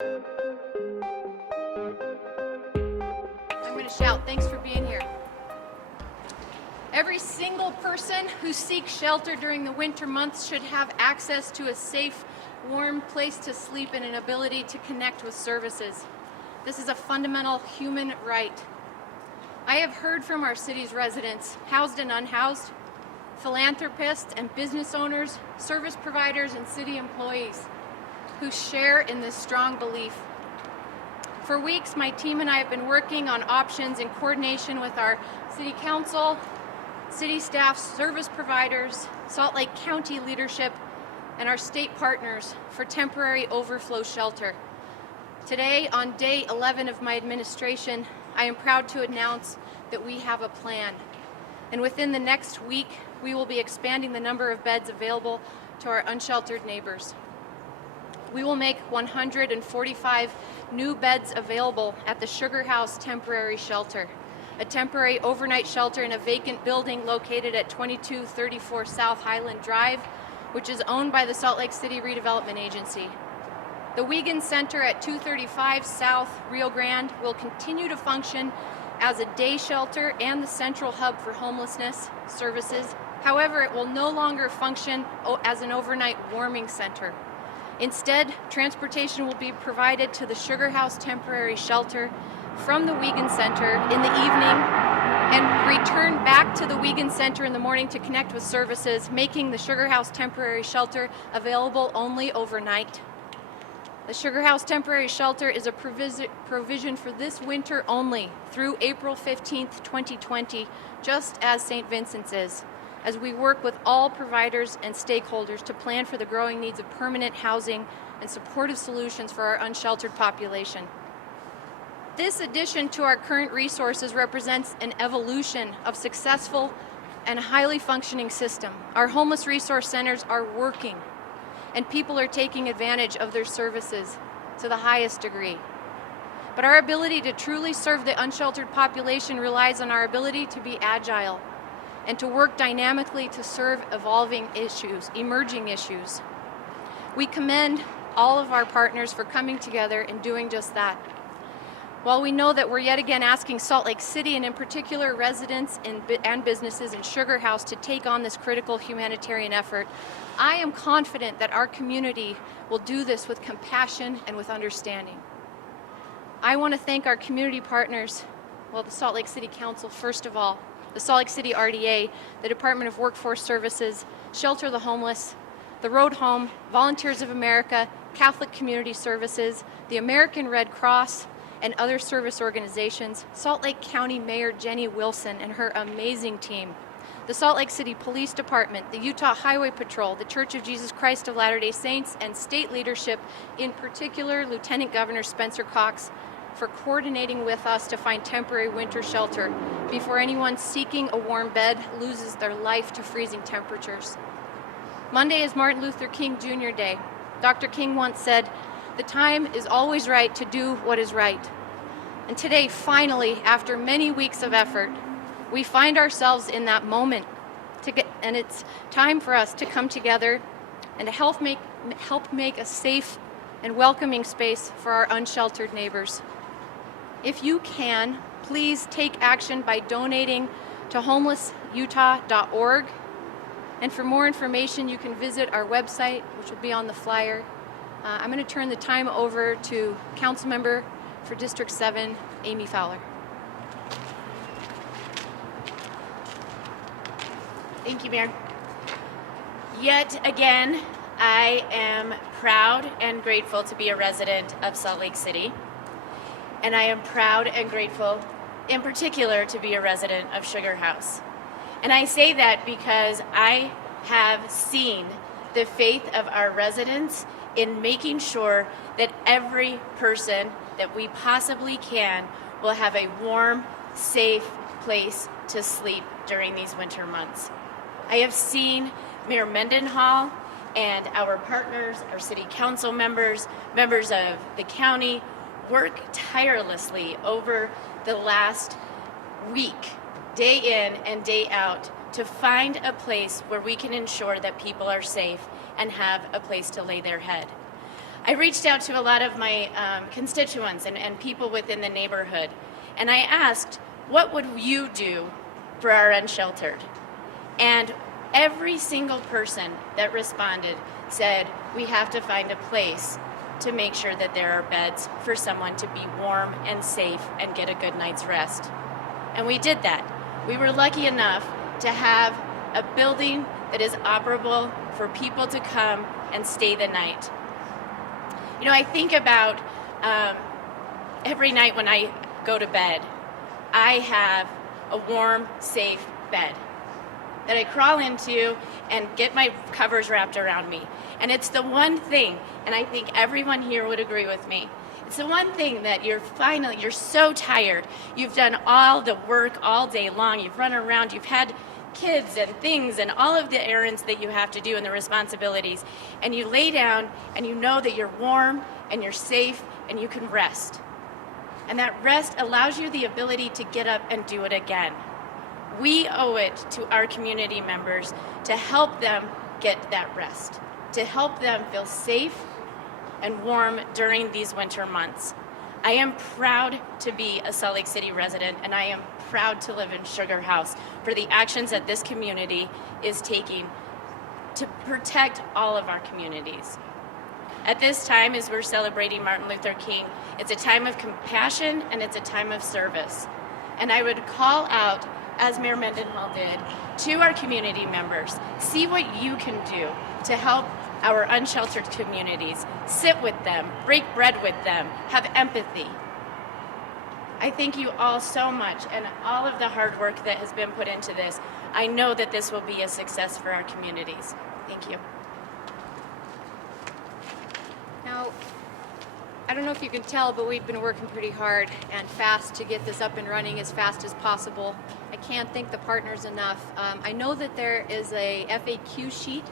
I'm going to shout, thanks for being here. Every single person who seeks shelter during the winter months should have access to a safe, warm place to sleep and an ability to connect with services. This is a fundamental human right. I have heard from our city's residents, housed and unhoused, philanthropists and business owners, service providers and city employees who share in this strong belief. For weeks, my team and I have been working on options in coordination with our city council, city staff, service providers, Salt Lake County leadership, and our state partners for temporary overflow shelter. Today, on day 11 of my administration, I am proud to announce that we have a plan. And within the next week, we will be expanding the number of beds available to our unsheltered neighbors. We will make 145 new beds available at the Sugar House Temporary Shelter, a temporary overnight shelter in a vacant building located at 2234 South Highland Drive, which is owned by the Salt Lake City Redevelopment Agency. The Wiegand Center at 235 South Rio Grande will continue to function as a day shelter and the central hub for homelessness services. However, it will no longer function as an overnight warming center. Instead, transportation will be provided to the Sugar House Temporary Shelter from the Wiegand Center in the evening and return back to the Wiegand Center in the morning to connect with services, making the Sugar House Temporary Shelter available only overnight. The Sugar House Temporary Shelter is a provision for this winter only through April 15th, 2020, just as St. Vincent's is, as we work with all providers and stakeholders to plan for the growing needs of permanent housing and supportive solutions for our unsheltered population. This addition to our current resources represents an evolution of successful and highly functioning system. Our homeless resource centers are working, and people are taking advantage of their services to the highest degree. But our ability to truly serve the unsheltered population relies on our ability to be agile and to work dynamically to serve evolving issues, emerging issues. We commend all of our partners for coming together and doing just that. While we know that we're yet again asking Salt Lake City, and in particular residents and businesses in Sugar House, to take on this critical humanitarian effort, I am confident that our community will do this with compassion and with understanding. I want to thank our community partners, well, the Salt Lake City Council first of all, the Salt Lake City RDA, the Department of Workforce Services, Shelter the Homeless, the Road Home, Volunteers of America, Catholic Community Services, the American Red Cross, and other service organizations, Salt Lake County Mayor Jenny Wilson and her amazing team, the Salt Lake City Police Department, the Utah Highway Patrol, the Church of Jesus Christ of Latter-day Saints, and state leadership, in particular Lieutenant Governor Spencer Cox, for coordinating with us to find temporary winter shelter before anyone seeking a warm bed loses their life to freezing temperatures. Monday is Martin Luther King Jr. Day. Dr. King once said, "The time is always right to do what is right." And today, finally, after many weeks of effort, we find ourselves in that moment, and it's time for us to come together and to help make a safe and welcoming space for our unsheltered neighbors. If you can, please take action by donating to homelessutah.org. And for more information, you can visit our website, which will be on the flyer. I'm going to turn the time over to Councilmember for District 7, Amy Fowler. Thank you, Mayor. Yet again, I am proud and grateful to be a resident of Salt Lake City. And I am proud and grateful, in particular, to be a resident of Sugar House. And I say that because I have seen the faith of our residents in making sure that every person that we possibly can will have a warm, safe place to sleep during these winter months. I have seen Mayor Mendenhall and our partners, our city council members, members of the county, work tirelessly over the last week, day in and day out, to find a place where we can ensure that people are safe and have a place to lay their head. I reached out to a lot of my constituents and people within the neighborhood, and I asked, what would you do for our unsheltered? And every single person that responded said, we have to find a place to make sure that there are beds for someone to be warm and safe and get a good night's rest. And we did that. We were lucky enough to have a building that is operable for people to come and stay the night. You know, I think about every night when I go to bed, I have a warm, safe bed that I crawl into and get my covers wrapped around me. And it's the one thing, and I think everyone here would agree with me, it's the one thing that you're so tired. You've done all the work all day long. You've run around, you've had kids and things and all of the errands that you have to do and the responsibilities. And you lay down and you know that you're warm and you're safe and you can rest. And that rest allows you the ability to get up and do it again. We owe it to our community members to help them get that rest, to help them feel safe and warm during these winter months. I am proud to be a Salt Lake City resident, and I am proud to live in Sugar House for the actions that this community is taking to protect all of our communities. At this time, as we're celebrating Martin Luther King, it's a time of compassion and it's a time of service. And I would call out, as Mayor Mendenhall did, to our community members, see what you can do to help our unsheltered communities, sit with them, break bread with them, have empathy. I thank you all so much and all of the hard work that has been put into this. I know that this will be a success for our communities. Thank you. Now, I don't know if you can tell, but we've been working pretty hard and fast to get this up and running as fast as possible. I can't thank the partners enough. I know that there is a FAQ sheet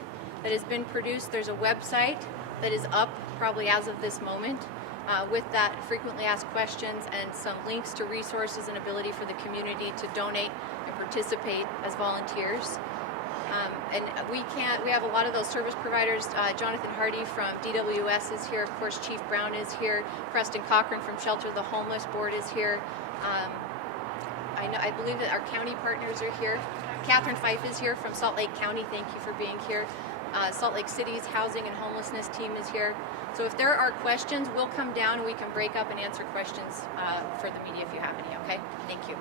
that has been produced. There's a website that is up probably as of this moment with that frequently asked questions and some links to resources and ability for the community to donate and participate as volunteers. And we have a lot of those service providers. Jonathan Hardy from DWS is here. Of course, Chief Brown is here. Preston Cochran from Shelter the Homeless Board is here. I believe that our county partners are here. Catherine Fife is here from Salt Lake County. Thank you for being here. Salt Lake City's housing and homelessness team is here. So if there are questions, we'll come down and we can break up and answer questions for the media if you have any, okay? Thank you.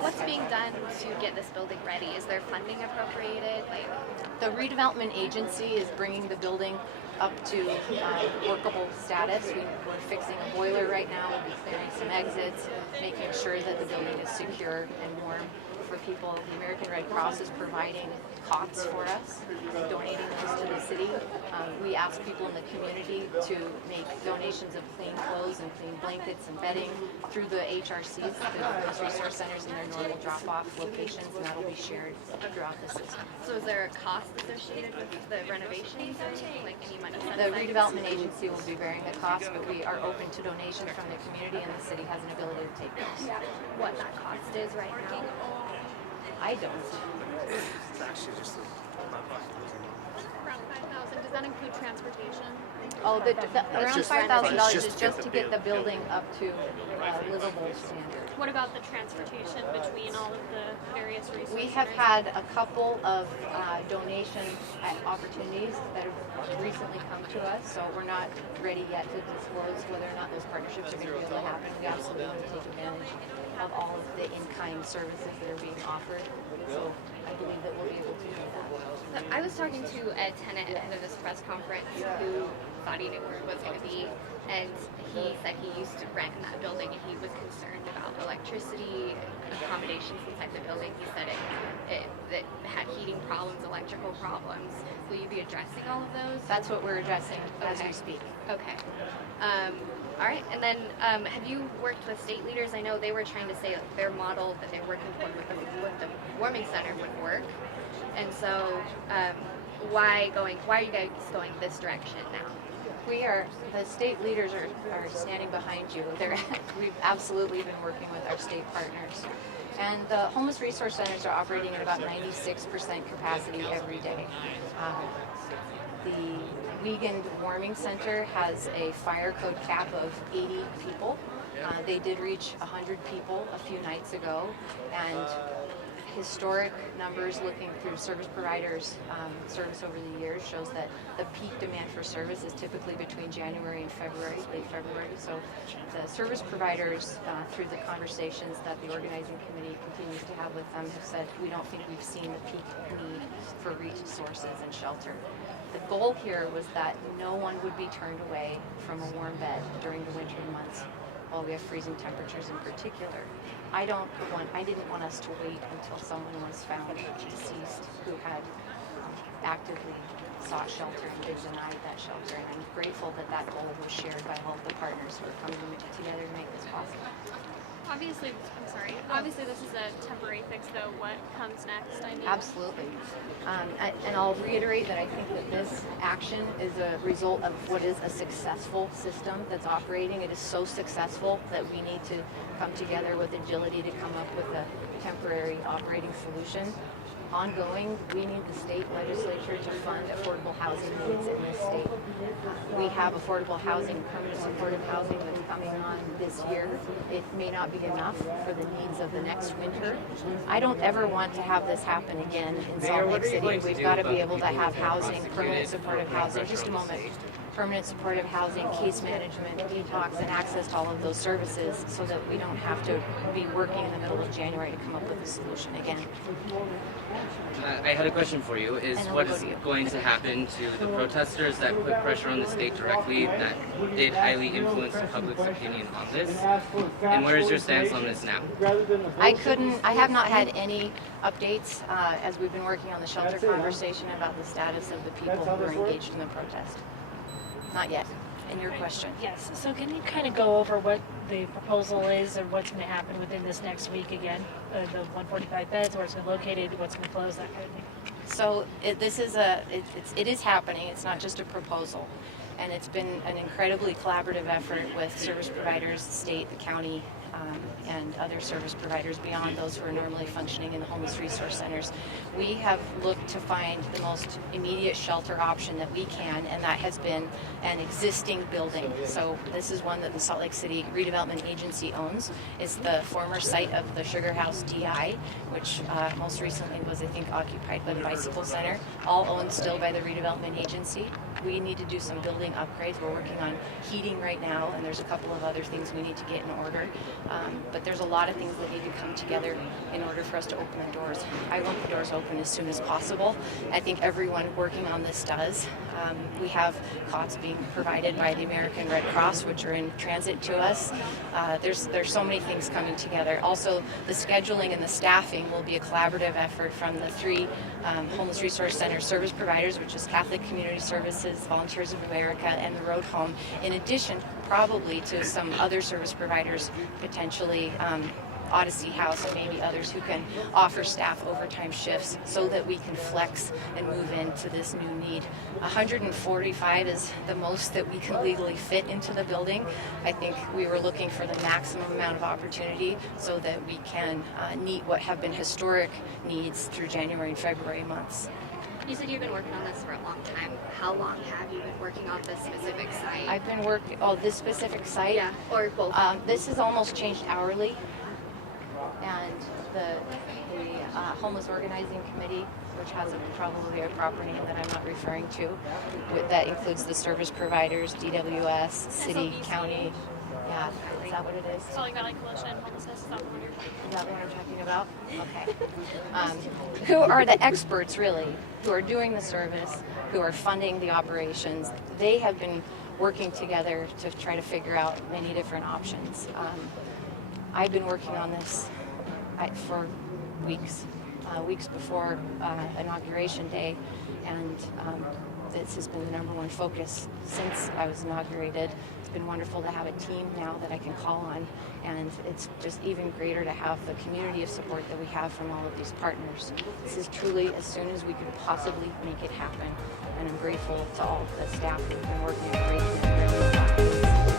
What's being done to get this building ready? Is there funding appropriated? The Redevelopment Agency is bringing the building up to workable status. We're fixing a boiler right now. We'll be clearing some exits, making sure that the building is secure and warm for people. The American Red Cross is providing cots for us, donating those to the city. We ask people in the community to make donations of clean clothes and clean blankets and bedding through the HRCs, those resource centers in their normal drop-off locations, and that will be shared throughout the system. So is there a cost associated with the renovations or like any money set The aside? Redevelopment Agency will be bearing the cost, but we are open to donations from the community, and the city has an ability to take those. What that cost is right now? I don't. It's actually just Around 5,000. Does that include transportation? Oh, around just- $5,000 it's is just to get the building up to livable standard. What about the transportation between all of the various resources? We have had a couple of donation opportunities that have recently come to us, so we're not ready yet to disclose whether or not those partnerships are going to be able to happen. We absolutely want to take advantage of all of the in-kind services that are being offered, so I believe that we'll be able to do that. I was talking to a tenant ahead of this press conference who thought he knew where it was going to be, and he said he used to rent in that building and he was concerned about electricity and accommodations inside the building. He said it had heating problems, electrical problems. Will you be addressing all of those? That's what we're addressing as we Okay. speak. Okay. All right. And then have you worked with state leaders? I know they were trying to say that their model that they're working toward with the warming center would work. And so why are you guys going this direction now? We are, the state leaders are standing behind you. We've absolutely been working with our state partners. And the homeless resource centers are operating at about 96% capacity every day. The Wiegand Warming Center has a fire code cap of 80 people. They did reach 100 people a few nights ago, and historic numbers looking through service providers' service over the years shows that the peak demand for service is typically between January and February, late February. So the service providers, through the conversations that the organizing committee continues to have with them, have said we don't think we've seen the peak need for resources and shelter. The goal here was that no one would be turned away from a warm bed during the winter months while we have freezing temperatures in particular. I didn't want us to wait until someone was found deceased who had actively sought shelter and been denied that shelter. And I'm grateful that that goal was shared by all of the partners who are coming together to make this possible. Obviously, this is a temporary fix, though. What comes next? I mean, Absolutely. And I'll reiterate that I think that this action is a result of what is a successful system that's operating. It is so successful that we need to come together with agility to come up with a temporary operating solution. Ongoing, we need the state legislature to fund affordable housing needs in this state. We have affordable housing, permanent supportive housing that's coming on this year. It may not be enough for the needs of the next winter. I don't ever want to have this happen again in Salt Lake City. We've got to be able to have housing, permanent supportive housing. Just a moment. Permanent supportive housing, case management, detox, and access to all of those services so that we don't have to be working in the middle of January to come up with a solution again. I had a question for you. Is what is going to happen to the protesters that put pressure on the state directly that did highly influence the public's opinion on this? And where is your stance on this now? I have not had any updates as we've been working on the shelter conversation about the status of the people who are engaged in the protest. Not yet. And your question? Yes. So can you kind of go over what the proposal is or what's going to happen within this next week again? The 145 beds, where it's going to be located, what's going to close, that kind of thing. So it is happening. It's not just a proposal. And it's been an incredibly collaborative effort with service providers, the state, the county, and other service providers beyond those who are normally functioning in the homeless resource centers. We have looked to find the most immediate shelter option that we can, and that has been an existing building. So this is one that the Salt Lake City Redevelopment Agency owns. It's the former site of the Sugar House DI, which most recently was, I think, occupied by the Bicycle Center, all owned still by the Redevelopment Agency. We need to do some building upgrades. We're working on heating right now, and there's a couple of other things we need to get in order. But there's a lot of things that need to come together in order for us to open the doors. I want the doors open as soon as possible. I think everyone working on this does. We have cots being provided by the American Red Cross, which are in transit to us. There's so many things coming together. Also, the scheduling and the staffing will be a collaborative effort from the three Homeless Resource Center service providers, which is Catholic Community Services, Volunteers of America, and the Road Home, in addition probably to some other service providers, potentially Odyssey House and maybe others who can offer staff overtime shifts so that we can flex and move into this new need. 145 is the most that we can legally fit into the building. I think we were looking for the maximum amount of opportunity so that we can meet what have been historic needs through January and February months. You said you've been working on this for a long time. How long have you been working on this specific site? I've been working, this specific site? Yeah, or both. This has almost changed hourly. And the Homeless Organizing Committee, which has probably a proper name that I'm not referring to, that includes the service providers, DWS, city, county. Yeah, is that what it is? Salt Lake Valley Coalition, homelessness, is that the one you're talking Is that what I'm talking about? Okay. Who are the experts, really, who are doing the service, who are funding the operations? They have been working together to try to figure out many different options. I've been working on this for weeks. weeks before Inauguration Day, and this has been the number one focus since I was inaugurated. It's been wonderful to have a team now that I can call on, and it's just even greater to have the community of support that we have from all of these partners. This is truly as soon as we could possibly make it happen, and I'm grateful to all of the staff who've been working great.